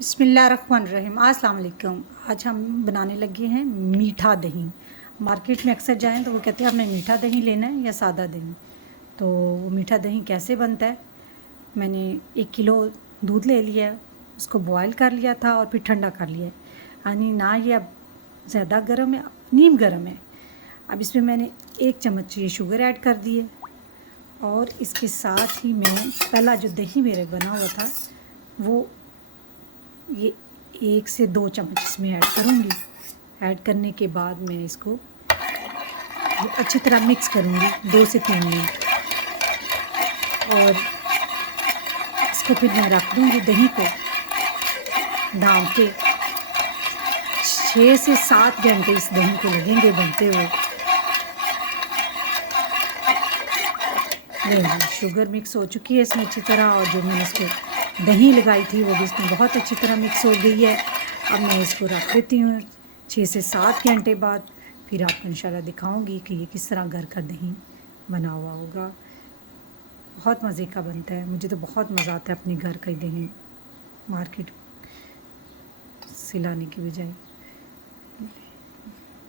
बिस्मिल्लाहिर्रहमानिर्रहीम। अस्सलाम वालेकुम। आज हम बनाने लगे हैं मीठा दही। मार्केट में अक्सर जाएं तो वो कहते हैं आपने मीठा दही लेना है या सादा दही। तो वो मीठा दही कैसे बनता है, मैंने 1 किलो दूध ले लिया है, उसको बॉयल कर लिया था और फिर ठंडा कर लिया है। यानी ना ये अब ज़्यादा गर्म है, नीम गर्म है। अब इसमें मैंने 1 चम्मच ये शुगर ऐड कर दी है और इसके साथ ही मैं पहला जो दही मेरे बना हुआ था वो ये 1 से 2 चम्मच इसमें ऐड करूँगी। ऐड करने के बाद मैं इसको अच्छी तरह मिक्स करूँगी 2 से 3 मिनट और इसको फिर मैं रख दूँगी दही को ढाँप के। 6 से 7 घंटे इस दही को लगेंगे बनते हुए। नहीं, शुगर मिक्स हो चुकी है इसमें अच्छी तरह और जो मैंने इसको दही लगाई थी वो भी इसमें बहुत अच्छी तरह मिक्स हो गई है। अब मैं इसको रख देती हूँ 6 से 7 घंटे बाद। फिर आपको इंशाल्लाह दिखाऊंगी कि ये किस तरह घर का दही बना हुआ होगा। बहुत मज़े का बनता है, मुझे तो बहुत मज़ा आता है अपने घर का ही दही मार्केट से लाने की बजाय।